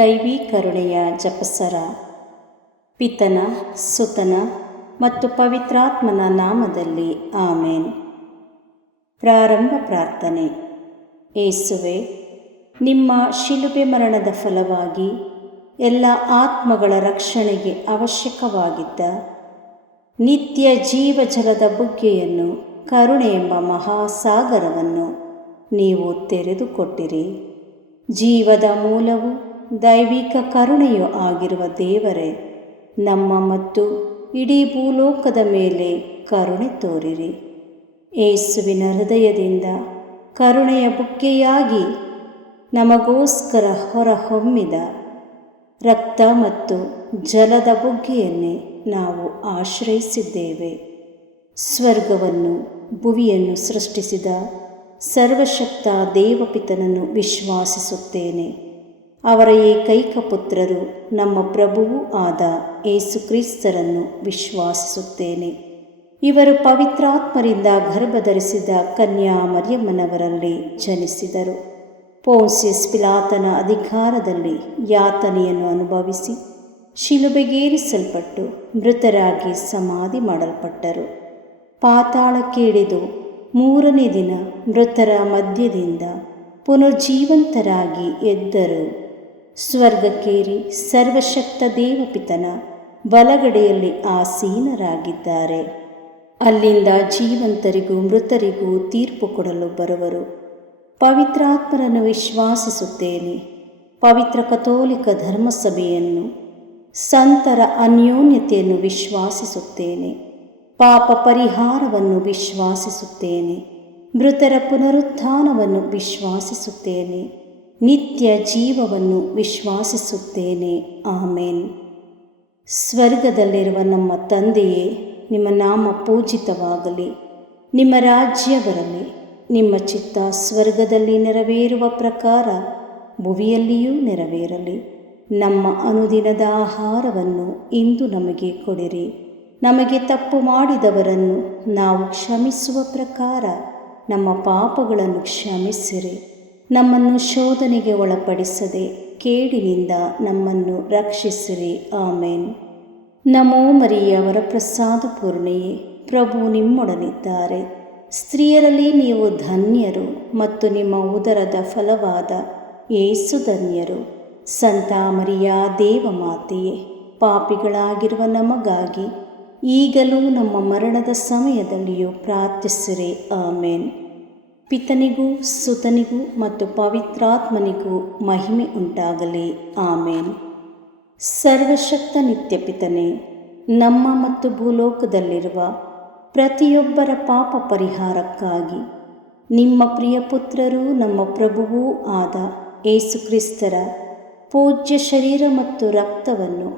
ದೈವಿ ಕರುಣೆಯ ಜಪಸರ. ಪಿತನ, ಸುತನ ಮತ್ತು ಪವಿತ್ರಾತ್ಮನ ನಾಮದಲ್ಲಿ ಆಮೇನ್. ಪ್ರಾರಂಭ ಪ್ರಾರ್ಥನೆ. ಏಸುವೆ, ನಿಮ್ಮ ಶಿಲುಬೆ ಮರಣದ ಫಲವಾಗಿ ಎಲ್ಲ ಆತ್ಮಗಳ ರಕ್ಷಣೆಗೆ ಅವಶ್ಯಕವಾಗಿದ್ದ ನಿತ್ಯ ಜೀವಜಲದ ಬುಗ್ಗೆಯನ್ನು, ಕರುಣೆ ಎಂಬ ಮಹಾಸಾಗರವನ್ನು ನೀವು ತೆರೆದುಕೊಟ್ಟಿರಿ. ಜೀವದ ಮೂಲವು ದೈವಿಕ ಕರುಣೆಯೂ ಆಗಿರುವ ದೇವರೇ, ನಮ್ಮ ಮತ್ತು ಇಡೀ ಭೂಲೋಕದ ಮೇಲೆ ಕರುಣೆ ತೋರಿರಿ. ಏಸುವಿನ ಹೃದಯದಿಂದ ಕರುಣೆಯ ಬುಗ್ಗೆಯಾಗಿ ನಮಗೋಸ್ಕರ ಹೊರಹೊಮ್ಮಿದ ರಕ್ತ ಮತ್ತು ಜಲದ ಬುಗ್ಗೆಯನ್ನೇ ನಾವು ಆಶ್ರಯಿಸಿದ್ದೇವೆ. ಸ್ವರ್ಗವನ್ನು ಭುವಿಯನ್ನು ಸೃಷ್ಟಿಸಿದ ಸರ್ವಶಕ್ತ ದೇವಪಿತನನ್ನು ವಿಶ್ವಾಸಿಸುತ್ತೇನೆ. ಅವರ ಏಕೈಕ ಪುತ್ರರು ನಮ್ಮ ಪ್ರಭುವೂ ಆದ ಏಸುಕ್ರಿಸ್ತರನ್ನು ವಿಶ್ವಾಸಿಸುತ್ತೇನೆ. ಇವರು ಪವಿತ್ರಾತ್ಮರಿಂದ ಗರ್ಭಧರಿಸಿದ ಕನ್ಯಾ ಮರಿಯಮ್ಮನವರಲ್ಲಿ ಜನಿಸಿದರು. ಪೋನ್ಸಿಯಸ್ ಪಿಲಾತನ ಅಧಿಕಾರದಲ್ಲಿ ಯಾತನೆಯನ್ನು ಅನುಭವಿಸಿ ಶಿಲುಬೆಗೇರಿಸಲ್ಪಟ್ಟು ಮೃತರಾಗಿ ಸಮಾಧಿ ಮಾಡಲ್ಪಟ್ಟರು. ಪಾತಾಳಕ್ಕೆ ಇಳಿದು 3ನೇ ದಿನ ಮೃತರ ಮಧ್ಯದಿಂದ ಪುನರ್ಜೀವಂತರಾಗಿ ಎದ್ದರು. ಸ್ವರ್ಗಕ್ಕೇರಿ ಸರ್ವಶಕ್ತ ದೇವಪಿತನ ಬಲಗಡೆಯಲ್ಲಿ ಆಸೀನರಾಗಿದ್ದಾರೆ. ಅಲ್ಲಿಂದ ಜೀವಂತರಿಗೂ ಮೃತರಿಗೂ ತೀರ್ಪು ಕೊಡಲು ಬರುವರು. ಪವಿತ್ರಾತ್ಮರನ್ನು ವಿಶ್ವಾಸಿಸುತ್ತೇನೆ. ಪವಿತ್ರ ಕಥೋಲಿಕ ಧರ್ಮಸಭೆಯನ್ನು, ಸಂತರ ಅನ್ಯೋನ್ಯತೆಯನ್ನು ವಿಶ್ವಾಸಿಸುತ್ತೇನೆ. ಪಾಪ ಪರಿಹಾರವನ್ನು ವಿಶ್ವಾಸಿಸುತ್ತೇನೆ. ಮೃತರ ಪುನರುತ್ಥಾನವನ್ನು ವಿಶ್ವಾಸಿಸುತ್ತೇನೆ. ನಿತ್ಯ ಜೀವವನ್ನು ವಿಶ್ವಾಸಿಸುತ್ತೇನೆ. ಆಮೇನ್. ಸ್ವರ್ಗದಲ್ಲಿರುವ ನಮ್ಮ ತಂದೆಯೇ, ನಿಮ್ಮ ನಾಮ ಪೂಜಿತವಾಗಲಿ. ನಿಮ್ಮ ರಾಜ್ಯ ಬರಲಿ. ನಿಮ್ಮ ಚಿತ್ತ ಸ್ವರ್ಗದಲ್ಲಿ ನೆರವೇರುವ ಪ್ರಕಾರ ಭುವಿಯಲ್ಲಿಯೂ ನೆರವೇರಲಿ. ನಮ್ಮ ಅನುದಿನದ ಆಹಾರವನ್ನು ಇಂದು ನಮಗೆ ಕೊಡಿರಿ. ನಮಗೆ ತಪ್ಪು ಮಾಡಿದವರನ್ನು ನಾವು ಕ್ಷಮಿಸುವ ಪ್ರಕಾರ ನಮ್ಮ ಪಾಪಗಳನ್ನು ಕ್ಷಮಿಸಿರಿ. ನಮ್ಮನ್ನು ಶೋಧನೆಗೆ ಒಳಪಡಿಸದೆ ಕೇಡಿನಿಂದ ನಮ್ಮನ್ನು ರಕ್ಷಿಸಿರಿ. ಆಮೇನ್. ನಮೋ ಮರಿಯ ವರಪ್ರಸಾದ ಪೂರ್ಣೆಯೇ, ಪ್ರಭು ನಿಮ್ಮೊಡನಿದ್ದಾರೆ. ಸ್ತ್ರೀಯರಲ್ಲಿ ನೀವು ಧನ್ಯರು ಮತ್ತು ನಿಮ್ಮ ಉದರದ ಫಲವಾದ ಯೇಸು ಧನ್ಯರು. ಸಂತ ಮರಿಯ ದೇವಮಾತೆಯೇ, ಪಾಪಿಗಳಾಗಿರುವ ನಮಗಾಗಿ ಈಗಲೂ ನಮ್ಮ ಮರಣದ ಸಮಯದಲ್ಲಿಯೂ ಪ್ರಾರ್ಥಿಸಿರಿ. ಆಮೇನ್. ಪಿತನಿಗೂ ಸುತನಿಗೂ ಮತ್ತು ಪವಿತ್ರಾತ್ಮನಿಗೂ ಮಹಿಮೆ ಉಂಟಾಗಲಿ. ಆಮೇನ್. ಸರ್ವಶಕ್ತ ನಿತ್ಯ ಪಿತನೇ, ನಮ್ಮ ಮತ್ತು ಭೂಲೋಕದಲ್ಲಿರುವ ಪ್ರತಿಯೊಬ್ಬರ ಪಾಪ ಪರಿಹಾರಕ್ಕಾಗಿ ನಿಮ್ಮ ಪ್ರಿಯ ಪುತ್ರರೂ ನಮ್ಮ ಪ್ರಭುವೂ ಆದ ಏಸುಕ್ರಿಸ್ತರ ಪೂಜ್ಯ ಶರೀರ ಮತ್ತು ರಕ್ತವನ್ನು,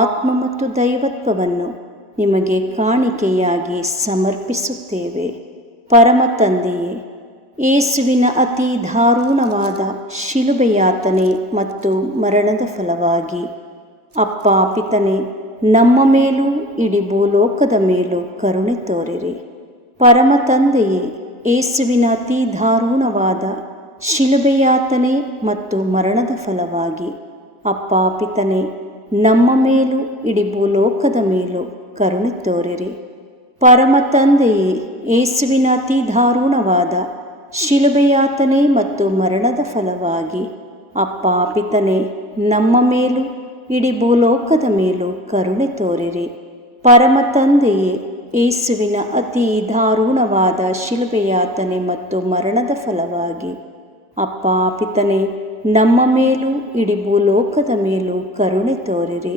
ಆತ್ಮ ಮತ್ತು ದೈವತ್ವವನ್ನು ನಿಮಗೆ ಕಾಣಿಕೆಯಾಗಿ ಸಮರ್ಪಿಸುತ್ತೇವೆ. ಪರಮ ತಂದೆಯೇ, ಯೇಸುವಿನ ಅತಿ ದಾರುಣವಾದ ಶಿಲುಬೆಯಾತನೆ ಮತ್ತು ಮರಣದ ಫಲವಾಗಿ ಅಪ್ಪ ಪಿತನೇ, ನಮ್ಮ ಮೇಲೂ ಇಡೀ ಭೂಲೋಕದ ಮೇಲೂ ಕರುಣೆ ತೋರಿರಿ. ಪರಮ ತಂದೆಯೇ, ಯೇಸುವಿನ ಅತಿ ದಾರುಣವಾದ ಶಿಲುಬೆಯಾತನೆ ಮತ್ತು ಮರಣದ ಫಲವಾಗಿ ಅಪ್ಪ ಪಿತನೇ, ನಮ್ಮ ಮೇಲೂ ಇಡೀ ಭೂಲೋಕದ ಮೇಲೂ ಕರುಣೆ ತೋರಿರಿ. ಪರಮ ತಂದೆಯೇ, ಯೇಸುವಿನ ಅತಿ ದಾರುಣವಾದ ಶಿಲುಬೆಯಾತನೆ ಮತ್ತು ಮರಣದ ಫಲವಾಗಿ ಅಪ್ಪ ಪಿತನೇ, ನಮ್ಮ ಮೇಲೂ ಇಡೀ ಭೂಲೋಕದ ಮೇಲೂ ಕರುಣೆ ತೋರಿರಿ. ಪರಮ ತಂದೆಯೇ, ಯೇಸುವಿನ ಅತಿ ದಾರುಣವಾದ ಶಿಲುಬೆಯಾತನೆ ಮತ್ತು ಮರಣದ ಫಲವಾಗಿ ಅಪ್ಪ ಪಿತನೇ, ನಮ್ಮ ಮೇಲೂ ಇಡೀ ಭೂಲೋಕದ ಮೇಲೂ ಕರುಣೆ ತೋರಿರಿ.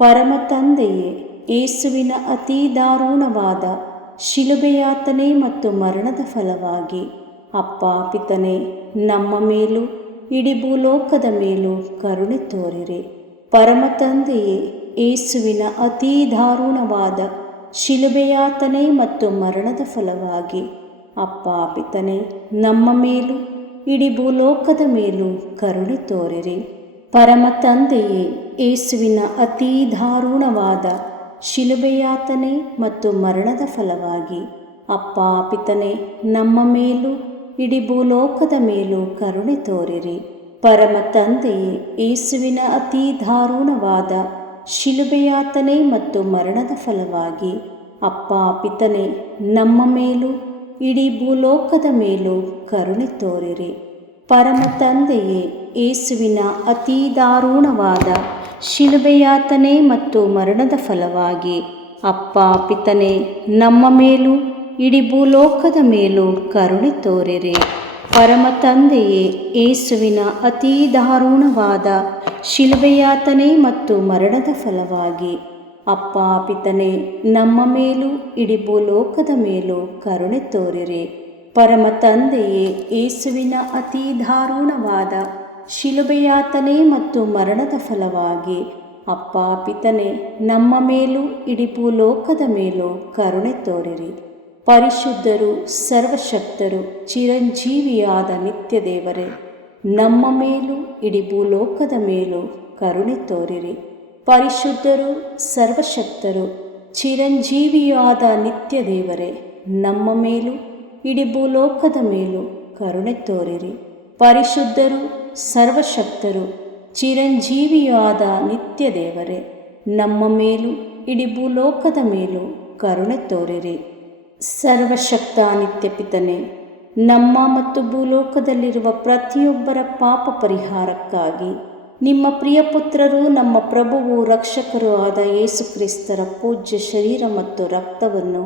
ಪರಮ ತಂದೆಯೇ, ಯೇಸುವಿನ ಅತಿ ದಾರುಣವಾದ ಶಿಲುಬೆಯಾತನೆ ಮತ್ತು ಮರಣದ ಫಲವಾಗಿ ಅಪ್ಪ ಪಿತನೇ, ನಮ್ಮ ಮೇಲೂ ಇಡೀ ಭೂಲೋಕದ ಮೇಲೂ ಕರುಣೆ ತೋರಿರಿ. ಪರಮ ತಂದೆಯೇ, ಯೇಸುವಿನ ಅತಿ ದಾರುಣವಾದ ಶಿಲುಬೆಯಾತನೆ ಮತ್ತು ಮರಣದ ಫಲವಾಗಿ ಅಪ್ಪ ಪಿತನೇ, ನಮ್ಮ ಮೇಲೂ ಇಡೀ ಭೂಲೋಕದ ಮೇಲೂ ಕರುಣೆ ತೋರಿರಿ. ಪರಮ ತಂದೆಯೇ, ಯೇಸುವಿನ ಅತಿ ದಾರುಣವಾದ ಶಿಲುಬೆಯಾತನೆ ಮತ್ತು ಮರಣದ ಫಲವಾಗಿ ಅಪ್ಪ ಪಿತನೇ, ನಮ್ಮ ಮೇಲೂ ಇಡೀ ಭೂಲೋಕದ ಮೇಲೂ ಕರುಣೆ ತೋರಿರಿ. ಪರಮ ತಂದೆಯೇ, ಯೇಸುವಿನ ಅತಿ ದಾರುಣವಾದ ಶಿಲುಬೆಯಾತನೆ ಮತ್ತು ಮರಣದ ಫಲವಾಗಿ ಅಪ್ಪ ಪಿತನೇ, ನಮ್ಮ ಮೇಲೂ ಇಡೀ ಭೂಲೋಕದ ಮೇಲೂ ಕರುಣೆ ತೋರಿರಿ. ಪರಮ ತಂದೆಯೇ, ಯೇಸುವಿನ ಅತಿ ದಾರುಣವಾದ ಶಿಲುಬೆಯಾತನೆ ಮತ್ತು ಮರಣದ ಫಲವಾಗಿ ಅಪ್ಪ ಪಿತನೇ, ನಮ್ಮ ಮೇಲೂ ಇಡೀ ಭೂಲೋಕದ ಮೇಲೂ ಕರುಣೆ ತೋರಿರಿ. ಪರಮ ತಂದೆಯೇ, ಯೇಸುವಿನ ಅತಿ ದಾರುಣವಾದ ಶಿಲುಬೆಯಾತನೆ ಮತ್ತು ಮರಣದ ಫಲವಾಗಿ ಅಪ್ಪ ಪಿತನೇ, ನಮ್ಮ ಮೇಲೂ ಇಡೀ ಭೂಲೋಕದ ಮೇಲೂ ಕರುಣೆ ತೋರಿರಿ. ಪರಮ ತಂದೆಯೇ, ಯೇಸುವಿನ ಅತಿ ದಾರುಣವಾದ ಶಿಲುಬೆಯಾತನೆ ಮತ್ತು ಮರಣದ ಫಲವಾಗಿ ಅಪ್ಪ ಪಿತನೇ, ನಮ್ಮ ಮೇಲೂ ಇಡೀ ಭೂಲೋಕದ ಮೇಲೂ ಕರುಣೆ ತೋರಿರಿ. ಪರಿಶುದ್ಧರು, ಸರ್ವಶಕ್ತರು, ಚಿರಂಜೀವಿಯಾದ ನಿತ್ಯ ದೇವರೇ, ನಮ್ಮ ಮೇಲೂ ಇಡೀ ಭೂಲೋಕದ ಮೇಲೂ ಕರುಣೆ ತೋರಿರಿ. ಪರಿಶುದ್ಧರು, ಸರ್ವಶಕ್ತರು, ಚಿರಂಜೀವಿಯಾದ ನಿತ್ಯ ದೇವರೇ, ನಮ್ಮ ಮೇಲೂ ಇಡೀ ಭೂಲೋಕದ ಮೇಲೂ ಕರುಣೆ ತೋರಿರಿ. ಪರಿಶುದ್ಧರು, ಸರ್ವಶಕ್ತರು, ಚಿರಂಜೀವಿಯಾದ ನಿತ್ಯ ದೇವರೇ, ನಮ್ಮ ಮೇಲೂ ಇಡೀ ಭೂಲೋಕದ ಮೇಲೂ ಕರುಣೆ ತೋರಿರಿ. ಸರ್ವಶಕ್ತ ನಿತ್ಯ ಪಿತನೇ, ನಮ್ಮ ಮತ್ತು ಭೂಲೋಕದಲ್ಲಿರುವ ಪ್ರತಿಯೊಬ್ಬರ ಪಾಪ ಪರಿಹಾರಕ್ಕಾಗಿ ನಿಮ್ಮ ಪ್ರಿಯಪುತ್ರರು, ನಮ್ಮ ಪ್ರಭುವು ರಕ್ಷಕರೂ ಆದ ಯೇಸು ಕ್ರಿಸ್ತರ ಪೂಜ್ಯ ಶರೀರ ಮತ್ತು ರಕ್ತವನ್ನು,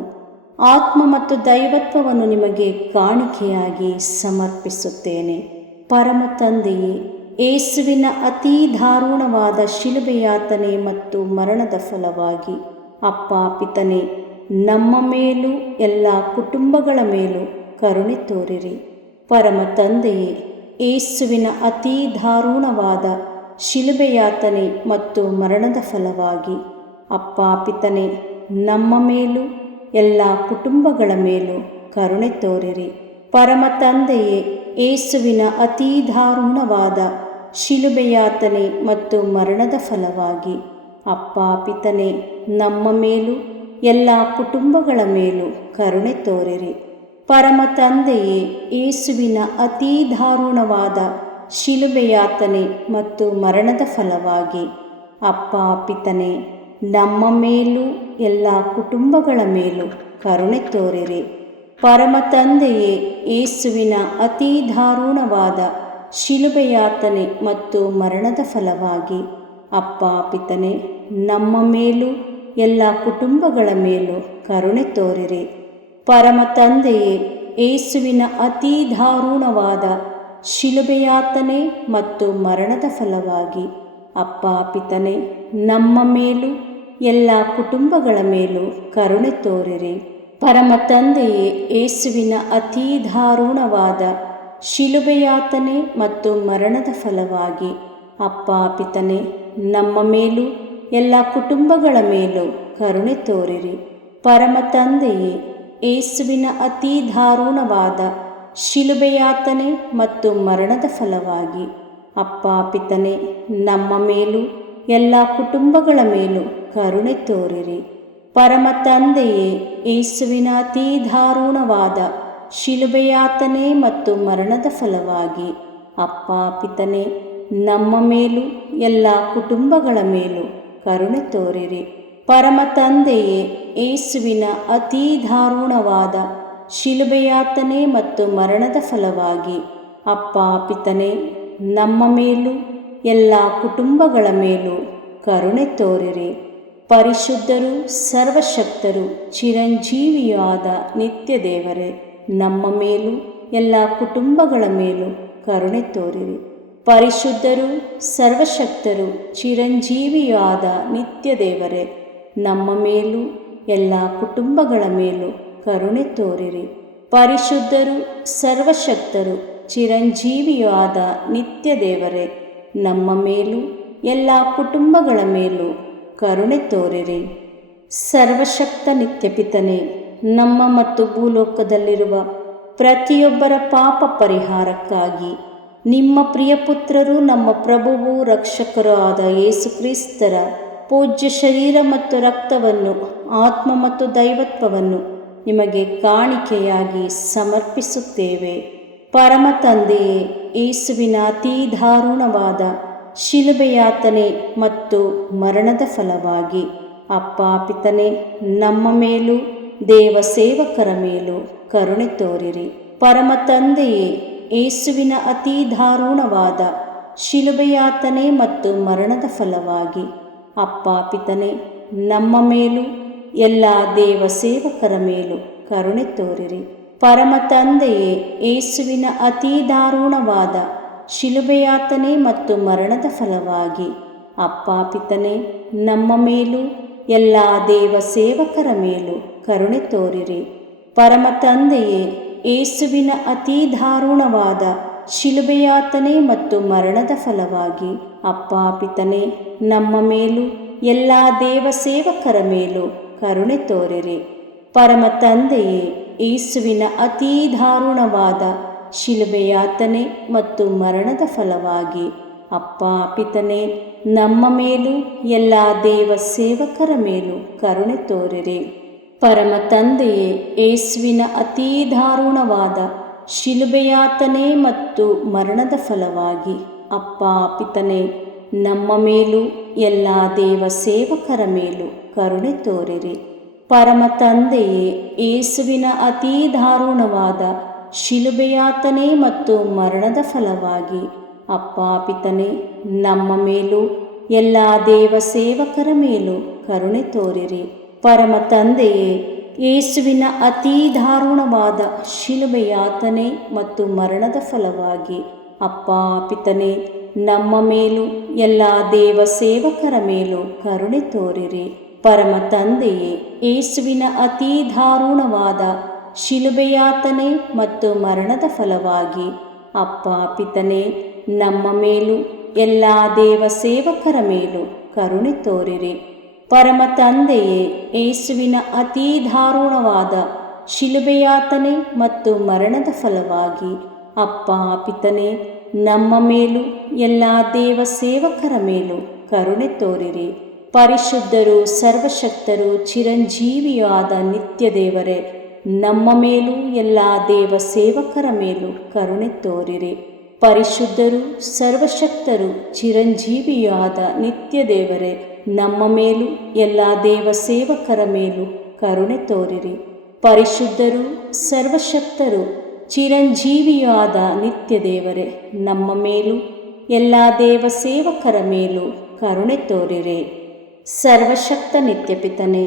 ಆತ್ಮ ಮತ್ತು ದೈವತ್ವವನ್ನು ನಿಮಗೆ ಕಾಣಿಕೆಯಾಗಿ ಸಮರ್ಪಿಸುತ್ತೇನೆ. ಪರಮ ತಂದೆಯೇ, ಯೇಸುವಿನ ಅತಿ ದಾರುಣವಾದ ಶಿಲುಬೆಯಾತನೆ ಮತ್ತು ಮರಣದ ಫಲವಾಗಿ ಅಪ್ಪ ಪಿತನೇ, ನಮ್ಮ ಮೇಲೂ ಎಲ್ಲ ಕುಟುಂಬಗಳ ಮೇಲೂ ಕರುಣೆ ತೋರಿರಿ. ಪರಮ ತಂದೆಯೇ, ಯೇಸುವಿನ ಅತಿ ದಾರುಣವಾದ ಶಿಲುಬೆಯಾತನೆ ಮತ್ತು ಮರಣದ ಫಲವಾಗಿ ಅಪ್ಪ ಪಿತನೇ, ನಮ್ಮ ಮೇಲೂ ಎಲ್ಲ ಕುಟುಂಬಗಳ ಮೇಲೂ ಕರುಣೆ ತೋರಿರಿ. ಪರಮ ತಂದೆಯೇ, ಯೇಸುವಿನ ಅತಿ ದಾರುಣವಾದ ಶಿಲುಬೆಯಾತನೆ ಮತ್ತು ಮರಣದ ಫಲವಾಗಿ ಅಪ್ಪ ಪಿತನೇ, ನಮ್ಮ ಮೇಲೂ ಎಲ್ಲ ಕುಟುಂಬಗಳ ಮೇಲೂ ಕರುಣೆ ತೋರಿರಿ. ಪರಮ ತಂದೆಯೇ, ಯೇಸುವಿನ ಅತಿ ದಾರುಣವಾದ ಶಿಲುಬೆಯಾತನೆ ಮತ್ತು ಮರಣದ ಫಲವಾಗಿ ಅಪ್ಪ ಪಿತನೇ, ನಮ್ಮ ಮೇಲೂ ಎಲ್ಲ ಕುಟುಂಬಗಳ ಮೇಲೂ ಕರುಣೆ ತೋರಿರಿ. ಪರಮ ತಂದೆಯೇ, ಯೇಸುವಿನ ಅತಿ ದಾರುಣವಾದ ಶಿಲುಬೆಯಾತನೆ ಮತ್ತು ಮರಣದ ಫಲವಾಗಿ ಅಪ್ಪ ಪಿತನೇ, ನಮ್ಮ ಮೇಲೂ ಎಲ್ಲ ಕುಟುಂಬಗಳ ಮೇಲೂ ಕರುಣೆ ತೋರಿರಿ. ಪರಮ ತಂದೆಯೇ, ಯೇಸುವಿನ ಅತಿ ದಾರುಣವಾದ ಶಿಲುಬೆಯಾತನೆ ಮತ್ತು ಮರಣದ ಫಲವಾಗಿ ಅಪ್ಪ ಪಿತನೇ, ನಮ್ಮ ಮೇಲೂ ಎಲ್ಲ ಕುಟುಂಬಗಳ ಮೇಲೂ ಕರುಣೆ ತೋರಿರಿ. ಪರಮ ತಂದೆಯೇ, ಯೇಸುವಿನ ಅತಿ ದಾರುಣವಾದ ಶಿಲುಬೆಯಾತನೆ ಮತ್ತು ಮರಣದ ಫಲವಾಗಿ ಅಪ್ಪ ಪಿತನೇ, ನಮ್ಮ ಮೇಲೂ ಎಲ್ಲ ಕುಟುಂಬಗಳ ಮೇಲೂ ಕರುಣೆ ತೋರಿರಿ. ಪರಮ ತಂದೆಯೇ, ಯೇಸುವಿನ ಅತಿ ದಾರುಣವಾದ ಶಿಲುಬೆಯಾತನೆ ಮತ್ತು ಮರಣದ ಫಲವಾಗಿ ಅಪ್ಪ ಪಿತನೇ, ನಮ್ಮ ಮೇಲೂ ಎಲ್ಲ ಕುಟುಂಬಗಳ ಮೇಲೂ ಕರುಣೆ ತೋರಿರಿ. ಪರಮ ತಂದೆಯೇ, ಯೇಸುವಿನ ಅತಿ ದಾರುಣವಾದ ಶಿಲುಬೆಯಾತನೆ ಮತ್ತು ಮರಣದ ಫಲವಾಗಿ ಅಪ್ಪ ಪಿತನೇ, ನಮ್ಮ ಮೇಲೂ ಎಲ್ಲ ಕುಟುಂಬಗಳ ಮೇಲೂ ಕರುಣೆ ತೋರಿರಿ. ಪರಮ ತಂದೆಯೇ, ಯೇಸುವಿನ ಅತಿ ದಾರುಣವಾದ ಶಿಲುಬೆಯಾತನೆ ಮತ್ತು ಮರಣದ ಫಲವಾಗಿ ಅಪ್ಪ ಪಿತನೇ, ನಮ್ಮ ಮೇಲೂ ಎಲ್ಲ ಕುಟುಂಬಗಳ ಮೇಲೂ ಕರುಣೆ ತೋರಿರಿ. ಪರಿಶುದ್ಧರು, ಸರ್ವಶಕ್ತರು, ಚಿರಂಜೀವಿಯಾದ ನಿತ್ಯ ದೇವರೇ, ನಮ್ಮ ಮೇಲೂ ಎಲ್ಲ ಕುಟುಂಬಗಳ ಮೇಲೂ ಕರುಣೆ ತೋರಿರಿ. ಪರಿಶುದ್ಧರು, ಸರ್ವಶಕ್ತರು, ಚಿರಂಜೀವಿಯಾದ ನಿತ್ಯ ದೇವರೇ, ನಮ್ಮ ಮೇಲೂ ಎಲ್ಲ ಕುಟುಂಬಗಳ ಮೇಲೂ ಕರುಣೆ ತೋರಿರಿ. ಪರಿಶುದ್ಧರು, ಸರ್ವಶಕ್ತರು, ಚಿರಂಜೀವಿಯಾದ ನಿತ್ಯ ದೇವರೇ, ನಮ್ಮ ಮೇಲೂ ಎಲ್ಲ ಕುಟುಂಬಗಳ ಮೇಲೂ ಕರುಣೆ ತೋರಿರಿ. ಸರ್ವಶಕ್ತ ನಿತ್ಯಪಿತನೇ, ನಮ್ಮ ಮತ್ತು ಭೂಲೋಕದಲ್ಲಿರುವ ಪ್ರತಿಯೊಬ್ಬರ ಪಾಪ ಪರಿಹಾರಕ್ಕಾಗಿ ನಿಮ್ಮ ಪ್ರಿಯಪುತ್ರರು, ನಮ್ಮ ಪ್ರಭುವು ರಕ್ಷಕರೂ ಆದ ಯೇಸು ಕ್ರಿಸ್ತರ ಪೂಜ್ಯ ಶರೀರ ಮತ್ತು ರಕ್ತವನ್ನು, ಆತ್ಮ ಮತ್ತು ದೈವತ್ವವನ್ನು ನಿಮಗೆ ಕಾಣಿಕೆಯಾಗಿ ಸಮರ್ಪಿಸುತ್ತೇವೆ. ಪರಮ ತಂದೆಯೇ, ಯೇಸುವಿನ ಅತೀ ದಾರುಣವಾದ ಶಿಲುಬೆಯಾತನೆ ಮತ್ತು ಮರಣದ ಫಲವಾಗಿ ಅಪ್ಪ ಪಿತನೇ, ನಮ್ಮ ಮೇಲೂ ದೇವ ಸೇವಕರ ಮೇಲೂ ಕರುಣೆ ತೋರಿರಿ. ಪರಮ ತಂದೆಯೇ, ಯೇಸುವಿನ ಅತೀ ದಾರುಣವಾದ ಶಿಲುಬೆಯಾತನೆ ಮತ್ತು ಮರಣದ ಫಲವಾಗಿ ಅಪ್ಪ ಪಿತನೇ, ನಮ್ಮ ಮೇಲೂ ಎಲ್ಲ ದೇವ ಸೇವಕರ ಮೇಲೂ ಕರುಣೆ ತೋರಿರಿ. ಪರಮ ತಂದೆಯೇ, ಯೇಸುವಿನ ಅತೀ ದಾರುಣವಾದ ಶಿಲುಬೆಯಾತನೆ ಮತ್ತು ಮರಣದ ಫಲವಾಗಿ ಅಪ್ಪ ಪಿತನೇ, ನಮ್ಮ ಮೇಲೂ ಎಲ್ಲ ದೇವ ಸೇವಕರ ಮೇಲೂ ಕರುಣೆ ತೋರಿರಿ. ಪರಮ ತಂದೆಯೇ, ಯೇಸುವಿನ ಅತೀ ದಾರುಣವಾದ ಶಿಲುಬೆಯಾತನೆ ಮತ್ತು ಮರಣದ ಫಲವಾಗಿ ಅಪ್ಪ ಪಿತನೇ, ನಮ್ಮ ಮೇಲೂ ಎಲ್ಲ ದೇವ ಸೇವಕರ ಮೇಲೂ ಕರುಣೆ ತೋರಿರಿ. ಪರಮ ತಂದೆಯೇ, ಯೇಸುವಿನ ಅತೀ ದಾರುಣವಾದ ಶಿಲುಬೆಯಾತನೆ ಮತ್ತು ಮರಣದ ಫಲವಾಗಿ ಅಪ್ಪ ಪಿತನೇ, ನಮ್ಮ ಮೇಲೂ ಎಲ್ಲ ದೇವ ಸೇವಕರ ಮೇಲೂ ಕರುಣೆ ತೋರಿರಿ. ಪರಮ ತಂದೆಯೇ, ಯೇಸುವಿನ ಅತೀ ದಾರುಣವಾದ ಶಿಲುಬೆಯಾತನೆ ಮತ್ತು ಮರಣದ ಫಲವಾಗಿ ಅಪ್ಪ ಪಿತನೇ, ನಮ್ಮ ಮೇಲೂ ಎಲ್ಲ ದೇವ ಸೇವಕರ ಮೇಲೂ ಕರುಣೆ ತೋರಿರಿ. ಪರಮ ತಂದೆಯೇ, ಯೇಸುವಿನ ಅತೀ ದಾರುಣವಾದ ಶಿಲುಬೆಯಾತನೆ ಮತ್ತು ಮರಣದ ಫಲವಾಗಿ ಅಪ್ಪ ಪಿತನೇ, ನಮ್ಮ ಮೇಲೂ ಎಲ್ಲ ದೇವ ಸೇವಕರ ಮೇಲೂ ಕರುಣೆ ತೋರಿರಿ. ಪರಮ ತಂದೆಯೇ, ಯೇಸುವಿನ ಅತೀ ದಾರುಣವಾದ ಶಿಲುಬೆಯಾತನೆ ಮತ್ತು ಮರಣದ ಫಲವಾಗಿ ಅಪ್ಪ ಪಿತನೇ, ನಮ್ಮ ಮೇಲೂ ಎಲ್ಲ ದೇವ ಸೇವಕರ ಮೇಲೂ ಕರುಣೆ ತೋರಿರಿ. ಪರಮ ತಂದೆಯೇ, ಯೇಸುವಿನ ಅತೀ ದಾರುಣವಾದ ಶಿಲುಬೆಯಾತನೆ ಮತ್ತು ಮರಣದ ಫಲವಾಗಿ ಅಪ್ಪ ಪಿತನೇ, ನಮ್ಮ ಮೇಲೂ ಎಲ್ಲ ದೇವ ಸೇವಕರ ಮೇಲೂ ಕರುಣೆ ತೋರಿರಿ. ಪರಮ ತಂದೆಯೇ, ಯೇಸುವಿನ ಅತೀ ದಾರುಣವಾದ ಶಿಲುಬೆಯಾತನೆ ಮತ್ತು ಮರಣದ ಫಲವಾಗಿ ಅಪ್ಪ ಪಿತನೇ, ನಮ್ಮ ಮೇಲೂ ಎಲ್ಲ ದೇವ ಸೇವಕರ ಮೇಲೂ ಕರುಣೆ ತೋರಿರಿ. ಪರಿಶುದ್ಧರು, ಸರ್ವಶಕ್ತರು, ಚಿರಂಜೀವಿಯೂ ಆದ ನಿತ್ಯ ದೇವರೇ, ನಮ್ಮ ಮೇಲೂ ಎಲ್ಲ ದೇವ ಸೇವಕರ ಮೇಲೂ ಕರುಣೆ ತೋರಿರಿ. ಪರಿಶುದ್ಧರು, ಸರ್ವಶಕ್ತರು, ಚಿರಂಜೀವಿಯೂ ಆದ ನಿತ್ಯ ದೇವರೇ, ನಮ್ಮ ಮೇಲೂ ಎಲ್ಲ ದೇವ ಸೇವಕರ ಮೇಲೂ ಕರುಣೆ ತೋರಿರಿ. ಪರಿಶುದ್ಧರು, ಸರ್ವಶಕ್ತರು, ಚಿರಂಜೀವಿಯೂ ಆದ ನಿತ್ಯ ದೇವರೇ, ನಮ್ಮ ಮೇಲೂ ಎಲ್ಲ ದೇವ ಸೇವಕರ ಮೇಲೂ ಕರುಣೆ ತೋರಿರಿ. ಸರ್ವಶಕ್ತ ನಿತ್ಯಪಿತನೇ,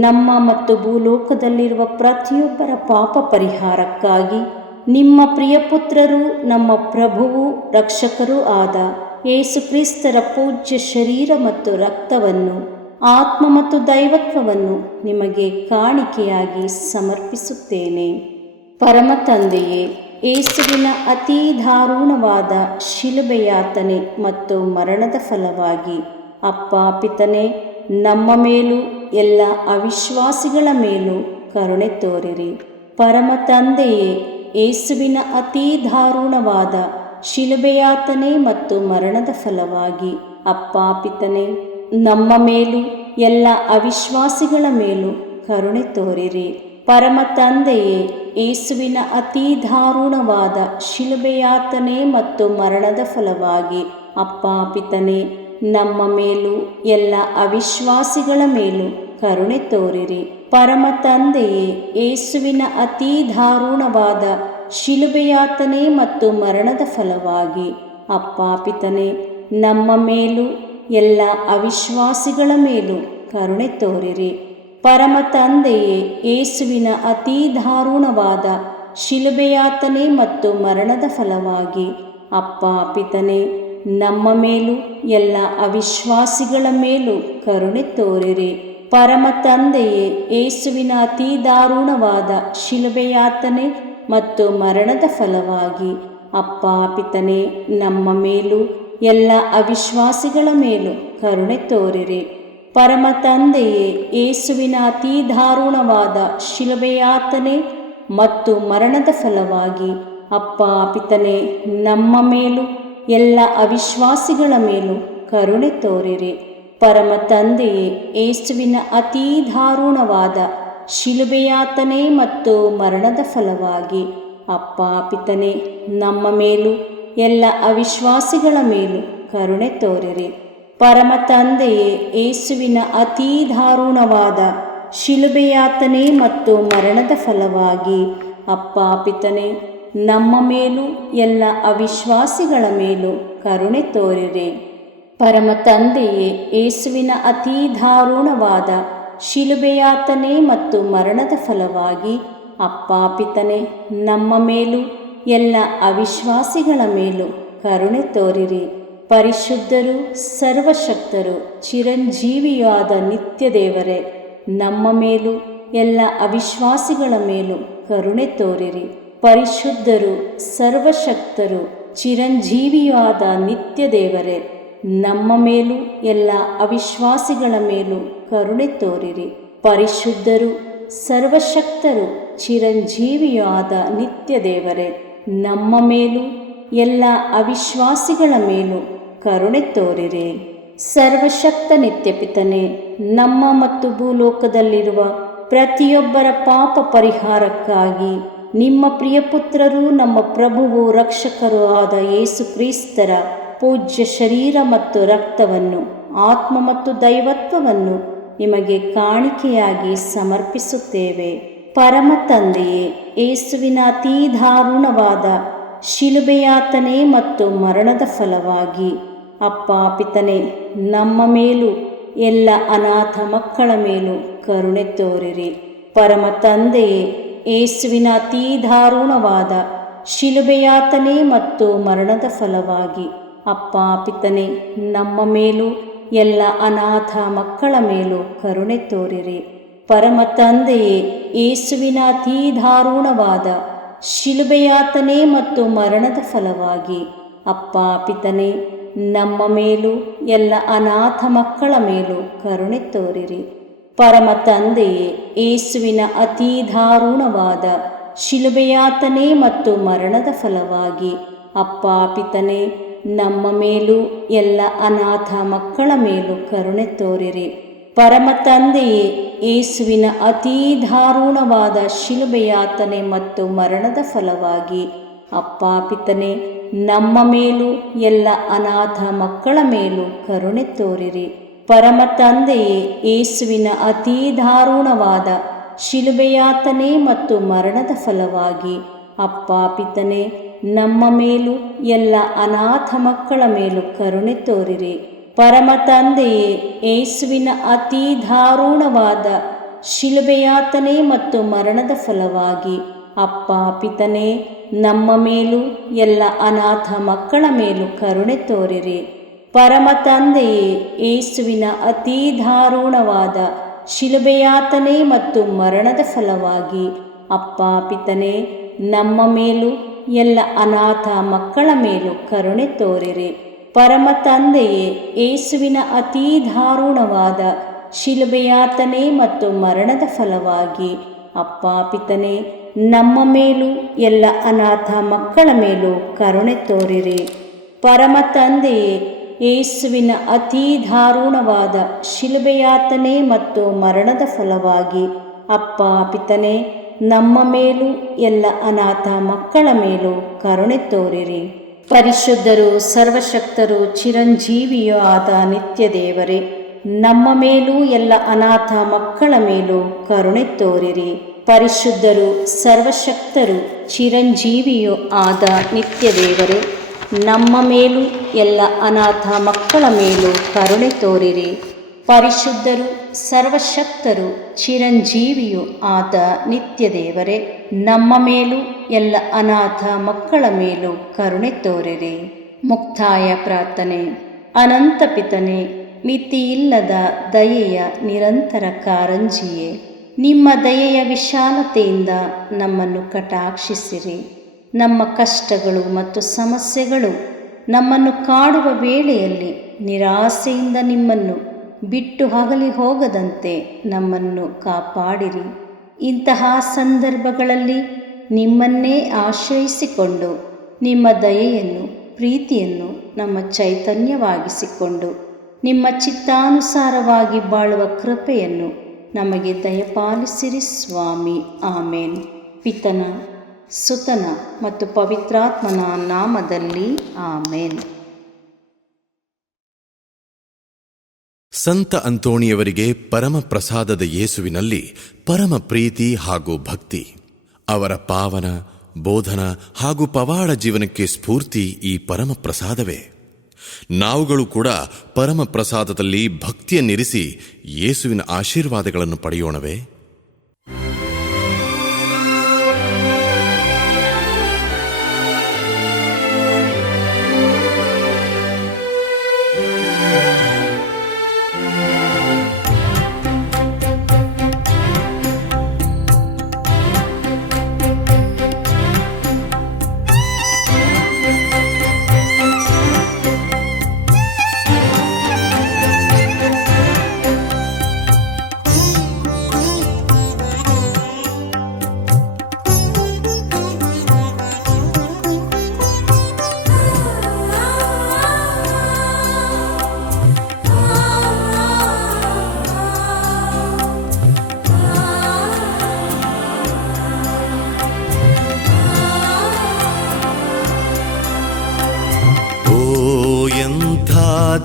ನಮ್ಮ ಮತ್ತು ಭೂಲೋಕದಲ್ಲಿರುವ ಪ್ರತಿಯೊಬ್ಬರ ಪಾಪ ಪರಿಹಾರಕ್ಕಾಗಿ ನಿಮ್ಮ ಪ್ರಿಯಪುತ್ರರು, ನಮ್ಮ ಪ್ರಭುವೂ ರಕ್ಷಕರೂ ಆದ ಯೇಸು ಕ್ರಿಸ್ತರ ಪೂಜ್ಯ ಶರೀರ ಮತ್ತು ರಕ್ತವನ್ನು, ಆತ್ಮ ಮತ್ತು ದೈವತ್ವವನ್ನು ನಿಮಗೆ ಕಾಣಿಕೆಯಾಗಿ ಸಮರ್ಪಿಸುತ್ತೇನೆ. ಪರಮ ತಂದೆಯೇ, ಯೇಸುವಿನ ಅತೀ ದಾರುಣವಾದ ಶಿಲುಬೆಯಾತನೆ ಮತ್ತು ಮರಣದ ಫಲವಾಗಿ ಅಪ್ಪ ಪಿತನೇ, ನಮ್ಮ ಮೇಲೂ ಎಲ್ಲ ಅವಿಶ್ವಾಸಿಗಳ ಮೇಲೂ ಕರುಣೆ ತೋರಿರಿ. ಪರಮ ತಂದೆಯೇ, ಯೇಸುವಿನ ಅತೀ ದಾರುಣವಾದ ಶಿಲುಬೆಯಾತನೆ ಮತ್ತು ಮರಣದ ಫಲವಾಗಿ ಅಪ್ಪ ಪಿತನೇ, ನಮ್ಮ ಮೇಲೂ ಎಲ್ಲ ಅವಿಶ್ವಾಸಿಗಳ ಮೇಲೂ ಕರುಣೆ ತೋರಿರಿ. ಪರಮ ತಂದೆಯೇ, ಯೇಸುವಿನ ಅತೀ ದಾರುಣವಾದ ಶಿಲುಬೆಯಾತನೆ ಮತ್ತು ಮರಣದ ಫಲವಾಗಿ ಅಪ್ಪ ಪಿತನೇ, ನಮ್ಮ ಮೇಲೂ ಎಲ್ಲ ಅವಿಶ್ವಾಸಿಗಳ ಮೇಲೂ ಕರುಣೆ ತೋರಿರಿ. ಪರಮ ತಂದೆಯೇ, ಯೇಸುವಿನ ಅತೀ ದಾರುಣವಾದ ಶಿಲುಬೆಯಾತನೆ ಮತ್ತು ಮರಣದ ಫಲವಾಗಿ ಅಪ್ಪ ಪಿತನೇ, ನಮ್ಮ ಮೇಲೂ ಎಲ್ಲ ಅವಿಶ್ವಾಸಿಗಳ ಮೇಲೂ ಕರುಣೆ ತೋರಿರಿ. ಪರಮ ತಂದೆಯೇ, ಯೇಸುವಿನ ಅತೀ ದಾರುಣವಾದ ಶಿಲುಬೆಯಾತನೆ ಮತ್ತು ಮರಣದ ಫಲವಾಗಿ ಅಪ್ಪ ಪಿತನೇ, ನಮ್ಮ ಮೇಲೂ ಎಲ್ಲ ಅವಿಶ್ವಾಸಿಗಳ ಮೇಲೂ ಕರುಣೆ ತೋರಿರಿ. ಪರಮ ತಂದೆಯೇ, ಯೇಸುವಿನ ಅತೀ ದಾರುಣವಾದ ಶಿಲುಬೆಯಾತನೆ ಮತ್ತು ಮರಣದ ಫಲವಾಗಿ ಅಪ್ಪ ಪಿತನೇ, ನಮ್ಮ ಮೇಲೂ ಎಲ್ಲ ಅವಿಶ್ವಾಸಿಗಳ ಮೇಲೂ ಕರುಣೆ ತೋರಿರಿ. ಪರಮ ತಂದೆಯೇ, ಯೇಸುವಿನ ಅತೀ ದಾರುಣವಾದ ಶಿಲುಬೆಯಾತನೆ ಮತ್ತು ಮರಣದ ಫಲವಾಗಿ ಅಪ್ಪ ಪಿತನೇ, ನಮ್ಮ ಮೇಲೂ ಎಲ್ಲ ಅವಿಶ್ವಾಸಿಗಳ ಮೇಲೂ ಕರುಣೆ ತೋರಿರಿ. ಪರಮ ತಂದೆಯೇ, ಯೇಸುವಿನ ಅತೀ ದಾರುಣವಾದ ಶಿಲುಬೆಯಾತನೆ ಮತ್ತು ಮರಣದ ಫಲವಾಗಿ ಅಪ್ಪ ಪಿತನೇ, ನಮ್ಮ ಮೇಲೂ ಎಲ್ಲ ಅವಿಶ್ವಾಸಿಗಳ ಮೇಲೂ ಕರುಣೆ ತೋರಿರಿ. ಪರಮ ತಂದೆಯೇ, ಯೇಸುವಿನ ಅತೀ ದಾರುಣವಾದ ಶಿಲುಬೆಯಾತನೆ ಮತ್ತು ಮರಣದ ಫಲವಾಗಿ ಅಪ್ಪ ಪಿತನೇ, ನಮ್ಮ ಮೇಲೂ ಎಲ್ಲ ಅವಿಶ್ವಾಸಿಗಳ ಮೇಲೂ ಕರುಣೆ ತೋರಿರಿ. ಪರಮ ತಂದೆಯೇ, ಯೇಸುವಿನ ಅತೀ ದಾರುಣವಾದ ಶಿಲುಬೆಯಾತನೆ ಮತ್ತು ಮರಣದ ಫಲವಾಗಿ ಅಪ್ಪ ಪಿತನೇ, ನಮ್ಮ ಮೇಲೂ ಎಲ್ಲ ಅವಿಶ್ವಾಸಿಗಳ ಮೇಲೂ ಕರುಣೆ ತೋರಿರಿ. ಪರಿಶುದ್ಧರು, ಸರ್ವಶಕ್ತರು, ಚಿರಂಜೀವಿಯಾದ ನಿತ್ಯ ದೇವರೇ, ನಮ್ಮ ಮೇಲೂ ಎಲ್ಲ ಅವಿಶ್ವಾಸಿಗಳ ಮೇಲೂ ಕರುಣೆ ತೋರಿರಿ. ಪರಿಶುದ್ಧರು, ಸರ್ವಶಕ್ತರು, ಚಿರಂಜೀವಿಯಾದ ನಿತ್ಯ ದೇವರೇ, ನಮ್ಮ ಮೇಲೂ ಎಲ್ಲ ಅವಿಶ್ವಾಸಿಗಳ ಮೇಲೂ ಕರುಣೆ ತೋರಿರಿ. ಪರಿಶುದ್ಧರು, ಸರ್ವಶಕ್ತರು, ಚಿರಂಜೀವಿಯಾದ ನಿತ್ಯ ದೇವರೇ, ನಮ್ಮ ಮೇಲೂ ಎಲ್ಲ ಅವಿಶ್ವಾಸಿಗಳ ಮೇಲೂ ಕರುಣೆ ತೋರಿರಿ. ಸರ್ವಶಕ್ತ ನಿತ್ಯಪಿತನೇ, ನಮ್ಮ ಮತ್ತು ಭೂಲೋಕದಲ್ಲಿರುವ ಪ್ರತಿಯೊಬ್ಬರ ಪಾಪ ಪರಿಹಾರಕ್ಕಾಗಿ ನಿಮ್ಮ ಪ್ರಿಯಪುತ್ರರು, ನಮ್ಮ ಪ್ರಭುವು ರಕ್ಷಕರೂ ಆದ ಯೇಸು ಕ್ರಿಸ್ತರ ಪೂಜ್ಯ ಶರೀರ ಮತ್ತು ರಕ್ತವನ್ನು, ಆತ್ಮ ಮತ್ತು ದೈವತ್ವವನ್ನು ನಿಮಗೆ ಕಾಣಿಕೆಯಾಗಿ ಸಮರ್ಪಿಸುತ್ತೇವೆ. ಪರಮ ತಂದೆಯೇ, ಯೇಸುವಿನ ಅತೀ ದಾರುಣವಾದ ಶಿಲುಬೆಯಾತನೆ ಮತ್ತು ಮರಣದ ಫಲವಾಗಿ ಅಪ್ಪ ಪಿತನೇ, ನಮ್ಮ ಮೇಲೂ ಎಲ್ಲ ಅನಾಥ ಮಕ್ಕಳ ಮೇಲೂ ಕರುಣೆ ತೋರಿರಿ. ಪರಮ ತಂದೆಯೇ, ಯೇಸುವಿನ ಅತೀ ದಾರುಣವಾದ ಶಿಲುಬೆಯಾತನೆ ಮತ್ತು ಮರಣದ ಫಲವಾಗಿ ಅಪ್ಪ ಪಿತನೇ, ನಮ್ಮ ಮೇಲೂ ಎಲ್ಲ ಅನಾಥ ಮಕ್ಕಳ ಮೇಲೂ ಕರುಣೆ ತೋರಿರಿ. ಪರಮ ತಂದೆಯೇ, ಯೇಸುವಿನ ಅತೀ ದಾರುಣವಾದ ಶಿಲುಬೆಯಾತನೆ ಮತ್ತು ಮರಣದ ಫಲವಾಗಿ ಅಪ್ಪ ಪಿತನೇ, ನಮ್ಮ ಮೇಲೂ ಎಲ್ಲ ಅನಾಥ ಮಕ್ಕಳ ಮೇಲೂ ಕರುಣೆ ತೋರಿರಿ. ಪರಮ ತಂದೆಯೇ, ಯೇಸುವಿನ ಅತೀ ದಾರುಣವಾದ ಶಿಲುಬೆಯಾತನೆ ಮತ್ತು ಮರಣದ ಫಲವಾಗಿ ಅಪ್ಪ ಪಿತನೇ, ನಮ್ಮ ಮೇಲೂ ಎಲ್ಲ ಅನಾಥ ಮಕ್ಕಳ ಮೇಲೂ ಕರುಣೆ ತೋರಿರಿ. ಪರಮ ತಂದೆಯೇ, ಯೇಸುವಿನ ಅತೀ ದಾರುಣವಾದ ಶಿಲುಬೆಯಾತನೆ ಮತ್ತು ಮರಣದ ಫಲವಾಗಿ ಅಪ್ಪ ಪಿತನೇ, ನಮ್ಮ ಮೇಲೂ ಎಲ್ಲ ಅನಾಥ ಮಕ್ಕಳ ಮೇಲೂ ಕರುಣೆ ತೋರಿರಿ. ಪರಮ ತಂದೆಯೇ, ಯೇಸುವಿನ ಅತೀ ದಾರುಣವಾದ ಶಿಲುಬೆಯಾತನೆ ಮತ್ತು ಮರಣದ ಫಲವಾಗಿ ಅಪ್ಪ ಪಿತನೇ, ನಮ್ಮ ಮೇಲೂ ಎಲ್ಲ ಅನಾಥ ಮಕ್ಕಳ ಮೇಲೂ ಕರುಣೆ ತೋರಿರಿ. ಪರಮ ತಂದೆಯೇ, ಯೇಸುವಿನ ಅತೀ ದಾರುಣವಾದ ಶಿಲುಬೆಯಾತನೆ ಮತ್ತು ಮರಣದ ಫಲವಾಗಿ ಅಪ್ಪ ಪಿತನೇ, ನಮ್ಮ ಮೇಲೂ ಎಲ್ಲ ಅನಾಥ ಮಕ್ಕಳ ಮೇಲೂ ಕರುಣೆ ತೋರಿರಿ. ಪರಮ ತಂದೆಯೇ, ಯೇಸುವಿನ ಅತೀ ದಾರುಣವಾದ ಶಿಲುಬೆಯಾತನೆ ಮತ್ತು ಮರಣದ ಫಲವಾಗಿ ಅಪ್ಪ ಪಿತನೇ, ನಮ್ಮ ಮೇಲೂ ಎಲ್ಲ ಅನಾಥ ಮಕ್ಕಳ ಮೇಲೂ ಕರುಣೆ ತೋರಿರಿ. ಪರಮ ತಂದೆಯೇ, ಯೇಸುವಿನ ಅತೀ ದಾರುಣವಾದ ಶಿಲುಬೆಯಾತನೆ ಮತ್ತು ಮರಣದ ಫಲವಾಗಿ ಅಪ್ಪ ಪಿತನೇ, ನಮ್ಮ ಮೇಲೂ ಎಲ್ಲ ಅನಾಥ ಮಕ್ಕಳ ಮೇಲೂ ಕರುಣೆ ತೋರಿರಿ. ಪರಮ ತಂದೆಯೇ, ಯೇಸುವಿನ ಅತೀ ದಾರುಣವಾದ ಶಿಲುಬೆಯಾತನೆ ಮತ್ತು ಮರಣದ ಫಲವಾಗಿ ಅಪ್ಪ ಪಿತನೇ, ನಮ್ಮ ಮೇಲೂ ಎಲ್ಲ ಅನಾಥ ಮಕ್ಕಳ ಮೇಲೂ ಕರುಣೆ ತೋರಿರಿ. ಪರಿಶುದ್ಧರು, ಸರ್ವಶಕ್ತರು, ಚಿರಂಜೀವಿಯೂ ಆದ ನಿತ್ಯ ದೇವರೇ, ನಮ್ಮ ಮೇಲೂ ಎಲ್ಲ ಅನಾಥ ಮಕ್ಕಳ ಮೇಲೂ ಕರುಣೆ ತೋರಿರಿ. ಪರಿಶುದ್ಧರು, ಸರ್ವಶಕ್ತರು, ಚಿರಂಜೀವಿಯೂ ಆದ ನಿತ್ಯ ದೇವರೇ, ನಮ್ಮ ಮೇಲೂ ಎಲ್ಲ ಅನಾಥ ಮಕ್ಕಳ ಮೇಲೂ ಕರುಣೆ ತೋರಿರಿ. ಪರಿಶುದ್ಧರು, ಸರ್ವಶಕ್ತರು, ಚಿರಂಜೀವಿಯೂ ಆದ ನಿತ್ಯ ದೇವರೇ, ನಮ್ಮ ಮೇಲೂ ಎಲ್ಲ ಅನಾಥ ಮಕ್ಕಳ ಮೇಲೂ ಕರುಣೆ ತೋರಿರಿ. ಮುಕ್ತಾಯ ಪ್ರಾರ್ಥನೆ. ಅನಂತ ಪಿತನೇ, ಮಿತಿಯಿಲ್ಲದ ದಯೆಯ ನಿರಂತರ ಕಾರಂಜಿಯೇ, ನಿಮ್ಮ ದಯೆಯ ವಿಶಾಲತೆಯಿಂದ ನಮ್ಮನ್ನು ಕಟಾಕ್ಷಿಸಿರಿ. ನಮ್ಮ ಕಷ್ಟಗಳು ಮತ್ತು ಸಮಸ್ಯೆಗಳು ನಮ್ಮನ್ನು ಕಾಡುವ ವೇಳೆಯಲ್ಲಿ ನಿರಾಸೆಯಿಂದ ನಿಮ್ಮನ್ನು ಬಿಟ್ಟು ಅಗಲಿ ಹೋಗದಂತೆ ನಮ್ಮನ್ನು ಕಾಪಾಡಿರಿ. ಇಂತಹ ಸಂದರ್ಭಗಳಲ್ಲಿ ನಿಮ್ಮನ್ನೇ ಆಶ್ರಯಿಸಿಕೊಂಡು ನಿಮ್ಮ ದಯೆಯನ್ನು, ಪ್ರೀತಿಯನ್ನು ನಮ್ಮ ಚೈತನ್ಯವಾಗಿಸಿಕೊಂಡು ನಿಮ್ಮ ಚಿತ್ತಾನುಸಾರವಾಗಿ ಬಾಳುವ ಕೃಪೆಯನ್ನು ನಮಗೆ ದಯಪಾಲಿಸಿರಿ ಸ್ವಾಮಿ. ಆಮೇನ್. ಪಿತನ, ಸುತನ ಮತ್ತು ಪವಿತ್ರಾತ್ಮನ ನಾಮದಲ್ಲಿ ಆಮೇನ್. ಸಂತ ಅಂತೋಣಿಯವರಿಗೆ ಪರಮ ಪ್ರಸಾದದ ಯೇಸುವಿನಲ್ಲಿ ಪರಮ ಪ್ರೀತಿ ಹಾಗೂ ಭಕ್ತಿ. ಅವರ ಪಾವನ ಬೋಧನ ಹಾಗೂ ಪವಾಡ ಜೀವನಕ್ಕೆ ಸ್ಫೂರ್ತಿ ಈ ಪರಮ ಪ್ರಸಾದವೇ. ನಾವುಗಳು ಕೂಡ ಪರಮ ಪ್ರಸಾದದಲ್ಲಿ ಭಕ್ತಿಯನ್ನಿರಿಸಿ ಯೇಸುವಿನ ಆಶೀರ್ವಾದಗಳನ್ನು ಪಡೆಯೋಣವೇ?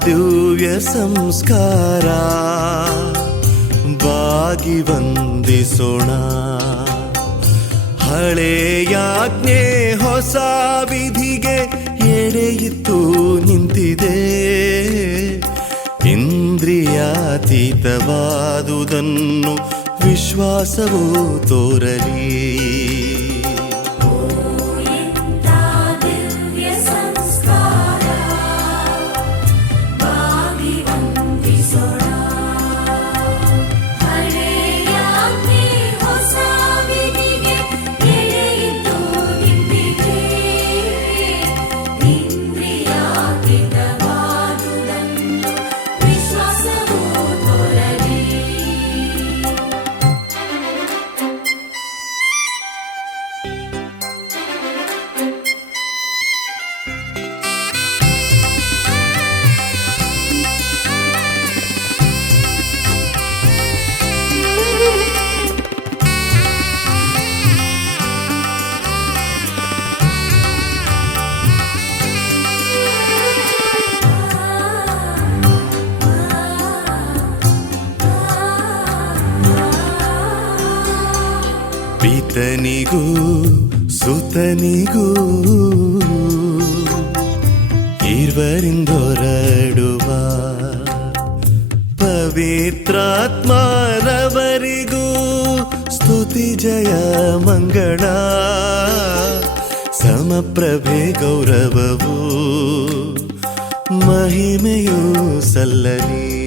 ದಿವ್ಯ ಸಂಸ್ಕಾರ ಬಾಗಿ ವಂದಿಸೋಣ. ಹಳೆಯಾಜ್ಞೆ ಹೊಸ ವಿಧಿಗೆ ಎಡೆಯಿತ್ತು ನಿಂತಿದೆ. ಇಂದ್ರಿಯಾತೀತವಾದುದನ್ನು ವಿಶ್ವಾಸವೂ ತೋರಲಿ. ಪಿತನಿಗೂ ಸುತನಿಗೂ ಇರುವರಿಂದೊರಡುವ ಪವಿತ್ರಾತ್ಮರವರಿಗೂ ಸ್ತುತಿ ಜಯ ಮಂಗಳ. ಸಮಪ್ರಭೆ ಗೌರವವು ಮಹಿಮೆಯೂ ಸಲ್ಲಲಿ.